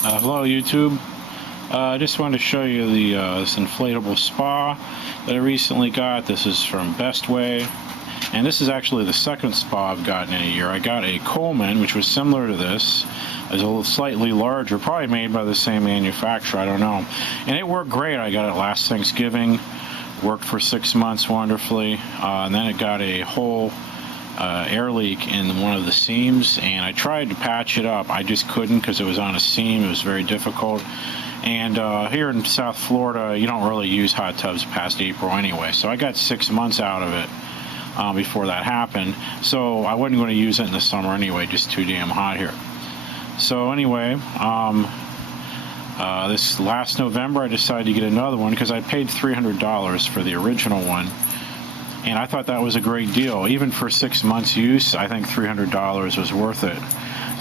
Hello YouTube. I just wanted to show you this inflatable spa that I recently got. This is from Best Way, and this is actually the second spa I've gotten in a year. I got a Coleman, which was similar to this. It was a little slightly larger, probably made by the same manufacturer, I don't know. And it worked great. I got it last Thanksgiving. Worked for 6 months wonderfully. And then it got a whole air leak in one of the seams, and I tried to patch it up. I just couldn't because it was on a seam. It was very difficult. And here in South Florida, you don't really use hot tubs past April anyway, so I got 6 months out of it before that happened. So I wasn't going to use it in the summer anyway, just too damn hot here. So anyway, this last November I decided to get another one because I paid $300 for the original one. And I thought that was a great deal. Even for 6 months use, I think $300 was worth it.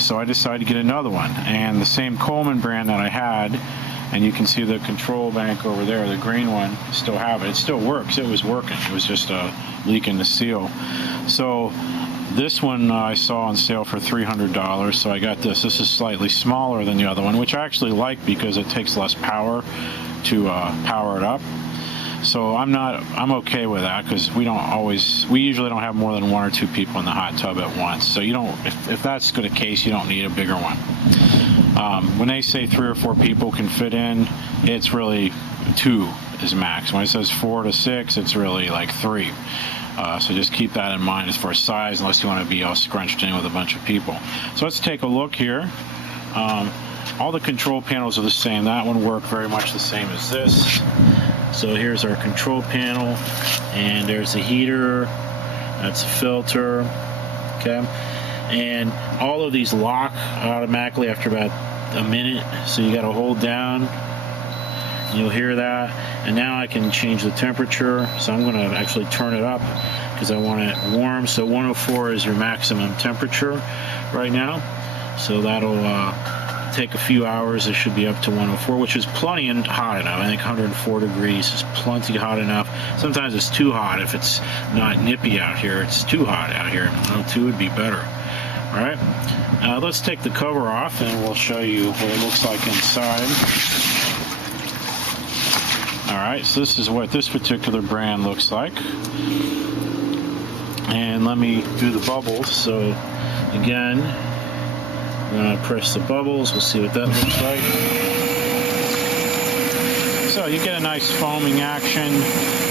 So I decided to get another one. And the same Coleman brand that I had, and you can see the control bank over there, the green one, still have it. It still works. It was working. It was just a leak in the seal. So this one I saw on sale for $300, so I got this. This is slightly smaller than the other one, which I actually like because it takes less power to power it up. So I'm okay with that because we usually don't have more than 1 or 2 people in the hot tub at once. So you don't, if that's the case, you don't need a bigger one. When they say 3 or 4 people can fit in, it's really 2 is max. When it says 4 to 6, it's really like 3. So just keep that in mind as far as size, unless you want to be all scrunched in with a bunch of people. So let's take a look here. All the control panels are the same. That one worked very much the same as this. So here's our control panel, and there's the heater, that's a filter, okay? And all of these lock automatically after about a minute, so you gotta hold down, you'll hear that. And now I can change the temperature, so I'm gonna actually turn it up because I want it warm. So 104 is your maximum temperature right now, so that'll take a few hours. It should be up to 104, which is plenty and hot enough. I think 104 degrees is plenty hot enough. Sometimes it's too hot if it's not nippy out here. It's too hot out here. 102 would be better. All right, let's take the cover off and we'll show you what it looks like inside. All right, so this is what this particular brand looks like. And let me do the bubbles. So again, I'm going to press the bubbles. We'll see what that looks like. So you get a nice foaming action.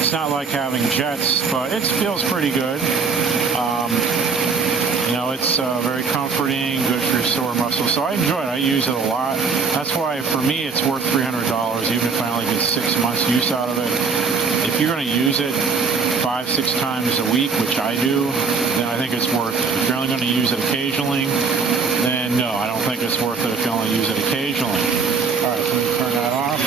It's not like having jets, but it feels pretty good. It's very comforting, good for your sore muscles. So I enjoy it. I use it a lot. That's why for me it's worth $300, even if I only get 6 months use out of it. If you're going to use it 5-6 times a week, which I do, then I think it's worth it. If you're only going to use it occasionally, then no, I don't think it's worth it if you only use it occasionally. All right, let me turn that off.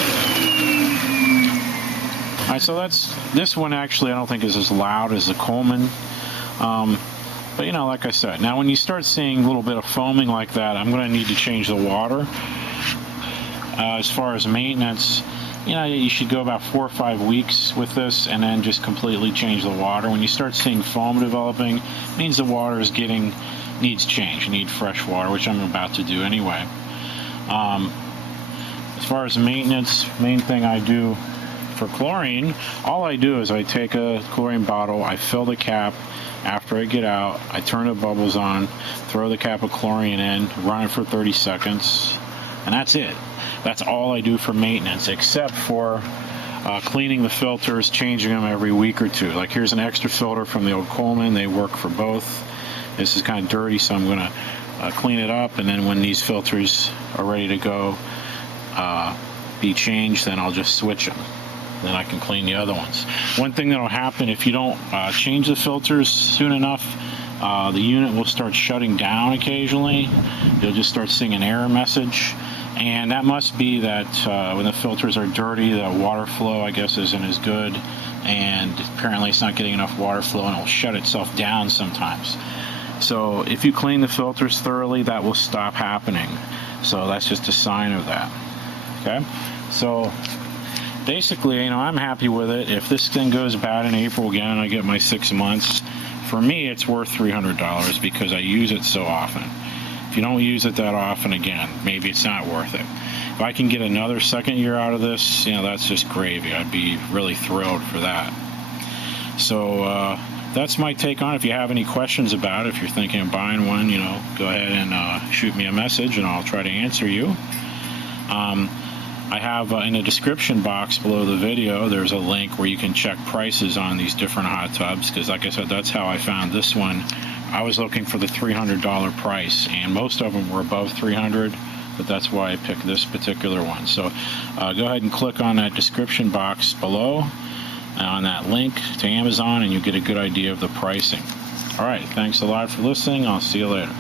All right, so this one actually I don't think is as loud as the Coleman. But like I said, now when you start seeing a little bit of foaming like that, I'm going to need to change the water. As far as maintenance, you should go about 4 or 5 weeks with this and then just completely change the water. When you start seeing foam developing, it means the water needs change. You need fresh water, which I'm about to do anyway. As far as maintenance, main thing I do for chlorine, all I do is I take a chlorine bottle, I fill the cap. After I get out, I turn the bubbles on, throw the cap of chlorine in, run it for 30 seconds, and that's it. That's all I do for maintenance, except for cleaning the filters, changing them every week or 2. Like here's an extra filter from the old Coleman. They work for both. This is kind of dirty, so I'm going to clean it up, and then when these filters are ready to go be changed, then I'll just switch them. Then I can clean the other ones. One thing that'll happen if you don't change the filters soon enough, the unit will start shutting down occasionally. You'll just start seeing an error message, and that must be that when the filters are dirty, the water flow, I guess, isn't as good, and apparently it's not getting enough water flow, and it'll shut itself down sometimes. So if you clean the filters thoroughly, that will stop happening. So that's just a sign of that. Okay, so basically, I'm happy with it. If this thing goes bad in April again and I get my 6 months, for me it's worth $300 because I use it so often. If you don't use it that often, again, maybe it's not worth it. If I can get another second year out of this, that's just gravy. I'd be really thrilled for that. So that's my take on it. If you have any questions about it, if you're thinking of buying one, go ahead and shoot me a message, and I'll try to answer you. I have in the description box below the video, there's a link where you can check prices on these different hot tubs, because like I said, that's how I found this one. I was looking for the $300 price, and most of them were above $300, but that's why I picked this particular one. So go ahead and click on that description box below on that link to Amazon, and you get a good idea of the pricing. All right, thanks a lot for listening. I'll see you later.